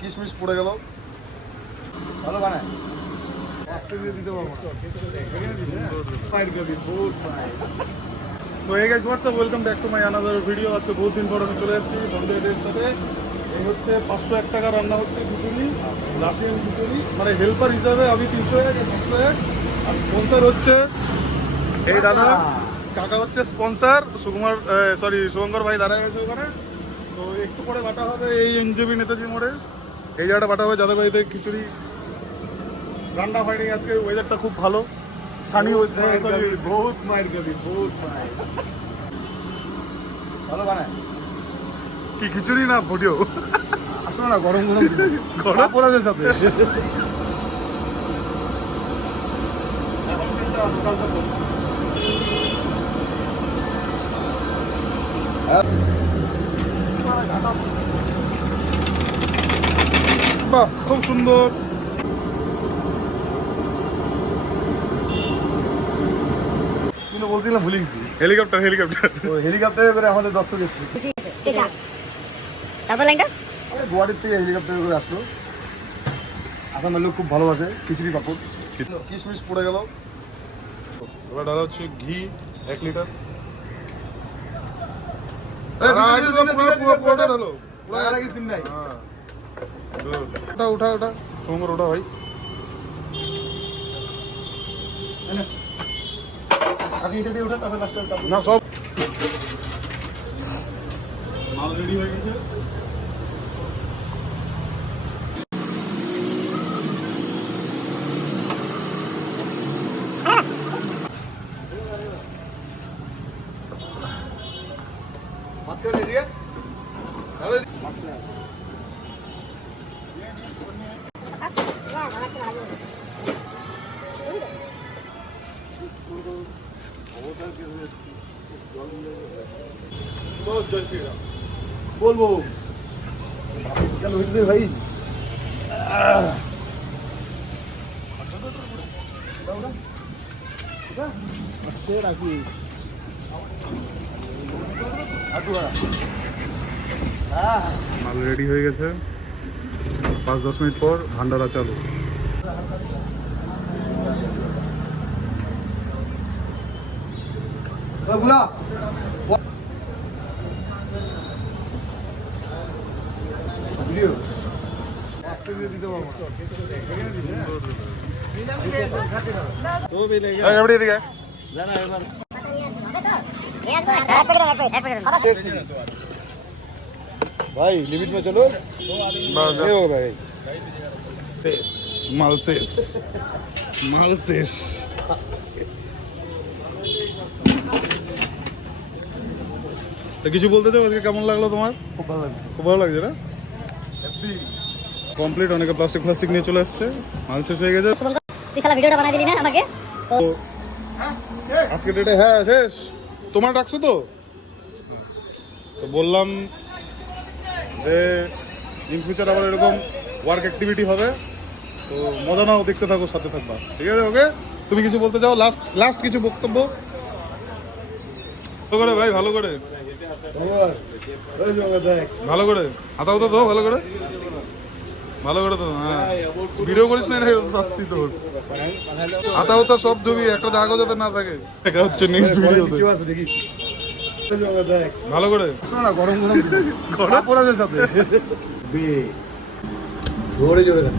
কিশমিশ পড়ে গেল, ভালো বানায়। তো এই guys WhatsApp, welcome back to my another video. আজকে বহুত দিন পর আমি চলে এসেছি সঞ্জয়দের সাথে। এই হচ্ছে 501 টাকা রান্না হচ্ছে খিচুড়ি, রাশিয়ান খিচুড়ি। মানে হেল্পার হিসাবে আমি 300 টাকা, 500 টাকা। আর স্পন্সার হচ্ছে এই দাদা, কাকা হচ্ছে স্পন্সার। শুভঙ্কর ভাই দাঁড়ায় গেছে ওখানে। তো একটু পরে বাটা হবে এই এনজেবি নেতাজি মোড়ে, এই জায়গাটা বাটা হবে। যাদের বাড়িতে খিচুড়ি রান্না হয়নি আজকে, ওয়েদারটা খুব ভালো, সানি বহুত মায়ের গাবি, বহুত ভালো বানায়। কি খিচুড়ি না ভিডিও? আসলে না, গরম গরম গরম পড়াদের সাথে বাহ, খুব সুন্দর। বলছিলাম ভুলে গেছি। হেলিকপ্টার হেলিকপ্টারে করে আমাদের দর্শক এসেছে। তারপর লাইনটা গুয়াহাটির থেকে হেলিকপ্টারে করে আসলো। আসামের লোক খুব ভালোবাসে খিচুড়ি পাপড়। কিশমিশ পড়ে গেল। এবার ডালা হচ্ছে ঘি 1 লিটার। ওটা সুন্দর, ওটা ভাই না, সব মাল রেডি হয়ে গেছে। বলবো ভাই, মাল রেডি হয়ে গেছে। 5-10 মিনিট পর ভান্ডারা চালু। भाई लिमिट में चलो, बस ये हो भाई। माल शेष। তো কিছু বলতে চাও? আজকে কেমন লাগলো তোমার? খুব ভালো লাগছে না? কমপ্লিট। অনেকে প্লাস্টিক নিয়ে চলে আসছে, মাল শেষ হয়ে গেছে। তুই শালা ভিডিওটা বানাই দিলি না আমাকে? তো আজকে ডেটে হ্যাঁ শেষ। তোমার ডাকছো তো বললাম যে ইন ফিউচার আবার এরকম ওয়ার্ক অ্যাক্টিভিটি হবে, তো মজা নাও, দেখতে থাকো, সাথে থাকবা, ঠিক আছে? ওকে, তুমি কিছু বলতে চাও? লাস্ট কিছু বক্তব্য ভালো করে ভাই, ভালো করে হাতা হতো তো, ভালো করে তো। হ্যাঁ, ভিডিও করিস না, শাস্তি তোর। হাতা হতা সব ধুবি, একটা দাগও যাতে না থাকে। দেখা হচ্ছে নেক্সট ভিডিওতে। ভালো করে গরম পড়াদের সাথে জোরে জোরে।